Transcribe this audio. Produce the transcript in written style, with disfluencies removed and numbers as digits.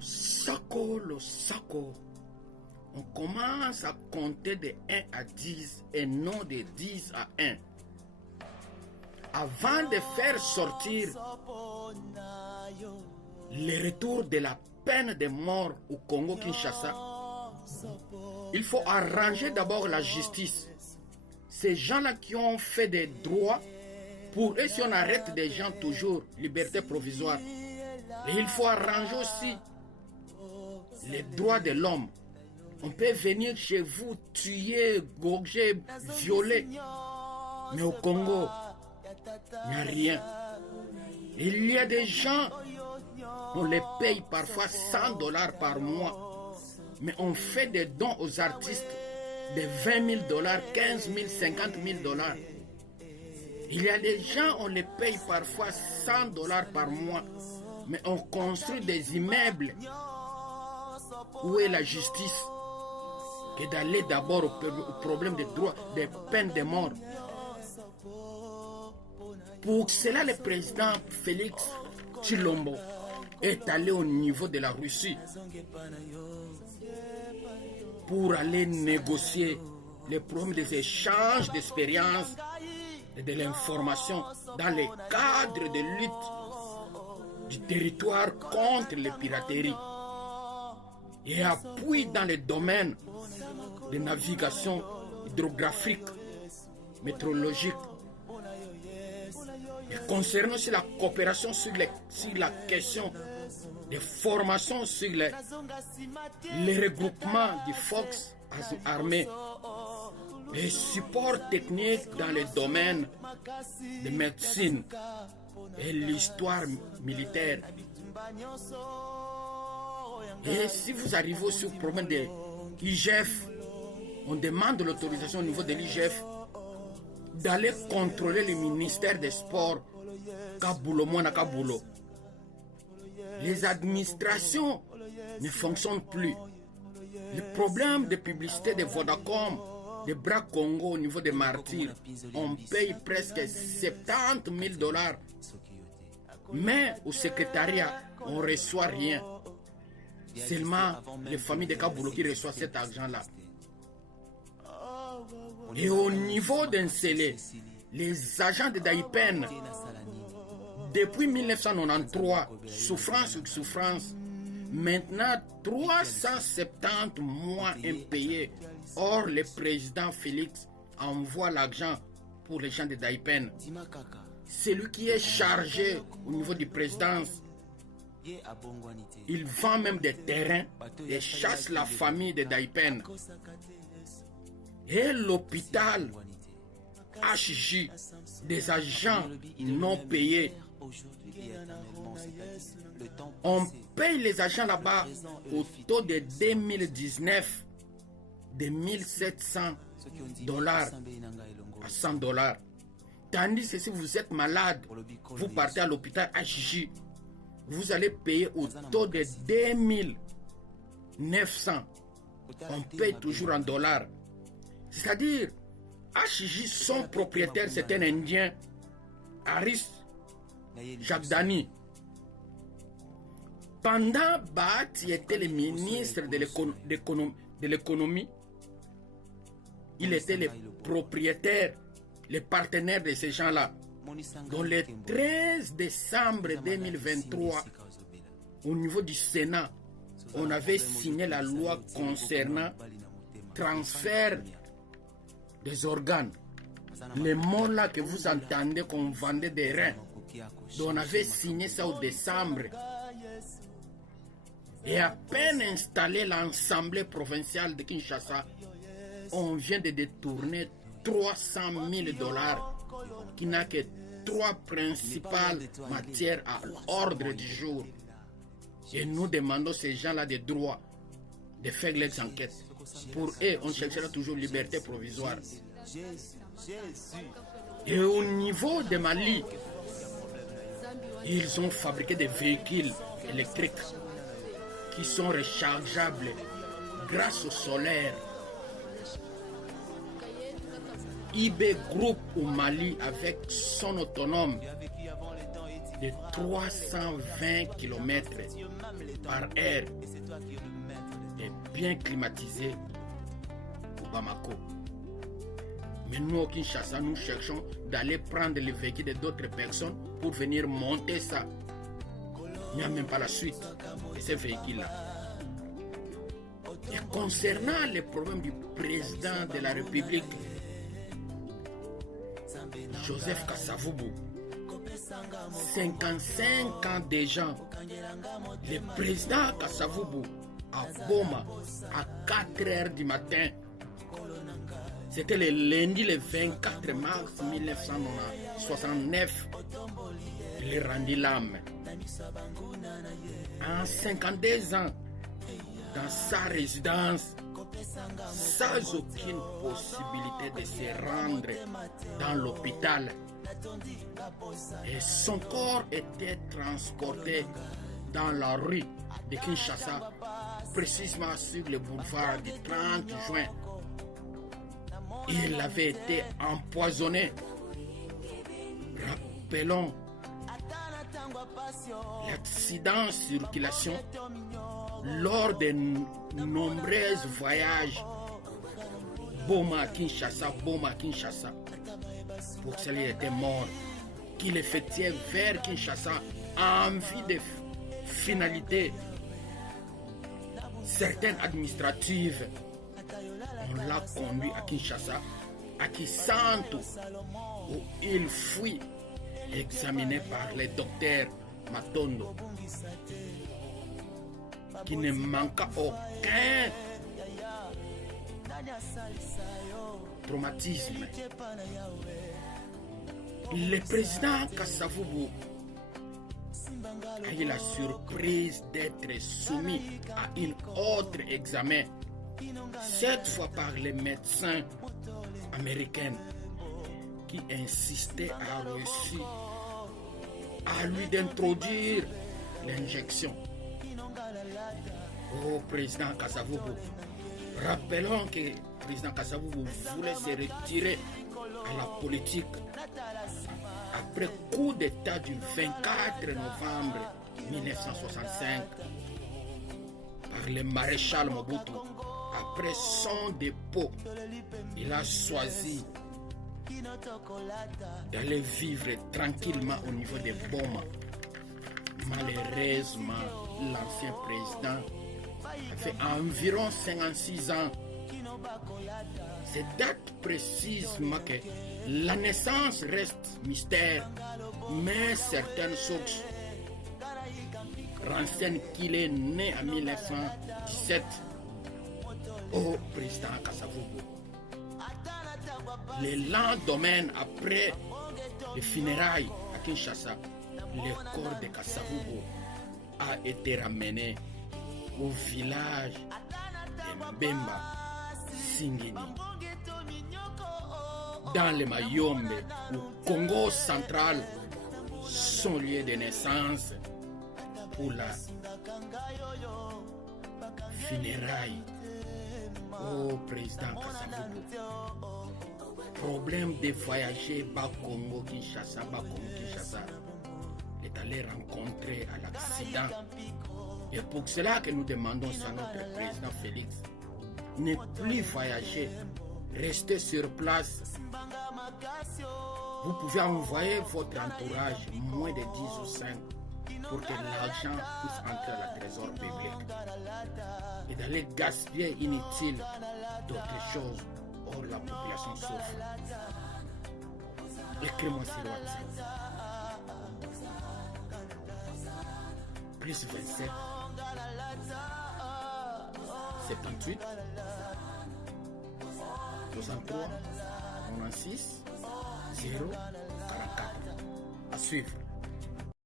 le saco. On commence à compter de 1 à 10 et non de 10 à 1. Avant de faire sortir le retour de la peine de mort au Congo-Kinshasa, il faut arranger d'abord la justice. Ces gens-là qui ont fait des droits, pour eux, si on arrête des gens toujours, liberté provisoire. Et il faut arranger aussi les droits de l'homme. On peut venir chez vous, tuer, gorger, violer. Mais au Congo, il n'y a rien. Il y a des gens, on les paye parfois $100 par mois. Mais on fait des dons aux artistes de $20 000, 15 000, 50 000 $. Il y a des gens, on les paye parfois $100 par mois. Mais on construit des immeubles. Où est la justice? Que d'aller d'abord au problème des droits, des peines de mort. Pour cela, le président Félix Tshilombo est allé au niveau de la Russie pour aller négocier les problèmes des échanges d'expériences et de l'information dans le cadre de lutte du territoire contre les pirateries et appui dans les domaines de navigation hydrographique, météorologique. Et concernant aussi la coopération sur la question des formations sur les regroupements des forces armées, les supports techniques dans les domaines de médecine et l'histoire militaire. Et si vous arrivez aussi au problème de l'IGF, on demande l'autorisation au niveau de l'IGF d'aller contrôler le ministère des Sports, Kabulo, Mwana Kabulo. Les administrations ne fonctionnent plus. Le problème de publicité de Vodacom, de Bras Congo au niveau des martyrs, on paye presque $70 000. Mais au secrétariat, on ne reçoit rien. Seulement les familles de Kabulo qui reçoivent cet argent-là. Et au niveau d'Nsele, les agents de Daipen, depuis 1993, souffrance sur souffrance, maintenant 370 mois impayés. Or, le président Félix envoie l'argent pour les gens de Daipen. C'est lui qui est chargé au niveau de la présidence. Il vend même des terrains et chasse la famille de Daipen. Et l'hôpital HJ, des agents non payés. On paye les agents là-bas au taux de 2019 de $1 700 à $100. Tandis que si vous êtes malade, vous partez à l'hôpital HJ, vous allez payer au taux de 2900. On paye toujours en dollars. C'est-à-dire, HJ, son propriétaire, c'est un Indien, Haris Jagdani. Pendant Bahati était le ministre de l'économie, il était le propriétaire, le partenaire de ces gens-là. Donc le 13 décembre 2023, au niveau du Sénat, on avait signé la loi concernant transfert des organes. Les mots là que vous entendez qu'on vendait des reins. Donc on avait signé ça au décembre. Et à peine installé l'Assemblée provinciale de Kinshasa, on vient de détourner $300 000 qui n'a que 3 principales matières à l'ordre du jour. Et nous demandons ces gens-là des droits de faire les enquêtes. Pour eux, on cherchera toujours liberté provisoire. Et au niveau de Mali, ils ont fabriqué des véhicules électriques qui sont rechargeables grâce au solaire. IB Group au Mali, avec son autonome, de 320 km par heure est bien climatisé au Bamako. Mais nous, au Kinshasa, nous cherchons d'aller prendre les véhicules d'autres personnes pour venir monter ça. Il n'y a même pas la suite de ces véhicules-là. Et concernant les problèmes du président de la République, Joseph Kasavubu, 55 ans déjà, le président Kasavubu à Boma à 4 heures du matin. C'était le lundi, le 24 mars 1969. Il rendit l'âme. En 52 ans, dans sa résidence, sans aucune possibilité de se rendre dans l'hôpital. Et son corps était transporté dans la rue de Kinshasa, précisément sur le boulevard du 30 juin. Il avait été empoisonné. Rappelons l'accident de circulation lors de nombreux voyages Boma-Kinshasa. Pour cela, il était mort. Qu'il effectuait vers Kinshasa en vue de finalité certaines administratives. On l'a conduit à Kinshasa, à Kisanto, où il fut examiné par le docteur Matondo, qui ne manqua aucun traumatisme. Le président Kasavubu a eu la surprise d'être soumis à un autre examen, cette fois par les médecins américains qui insistaient à lui d'introduire l'injection. Au président Kasavubu, rappelons que le président Kasavubu voulait se retirer à la politique après coup d'État du 24 novembre 1965 par le maréchal Mobutu. Après son dépôt, il a choisi d'aller vivre tranquillement au niveau de Boma. Malheureusement, l'ancien président avait environ 56 ans. Cette date précise que la naissance reste mystère, mais certaines sources renseignent qu'il est né en 1917 au président Kasavubu. Le lendemain, après les funérailles à Kinshasa, le corps de Kasavubu a été ramené au village de Mbemba Singini, dans le Mayombe, au Congo central, son lieu de naissance pour la funéraille au président Kasavubu. Problème de voyager bas Congo Kinshasa. Il est allé rencontrer à l'accident. Et pour cela que nous demandons à notre président Félix ne plus voyager, rester sur place. Vous pouvez envoyer votre entourage, moins de 10 ou 5, pour que l'argent puisse entrer à la trésor public. Et d'aller gaspiller inutile d'autres choses. Or, la population souffre. Écris-moi sur WhatsApp. Plus 27 78 63 96 0 44. À suivre.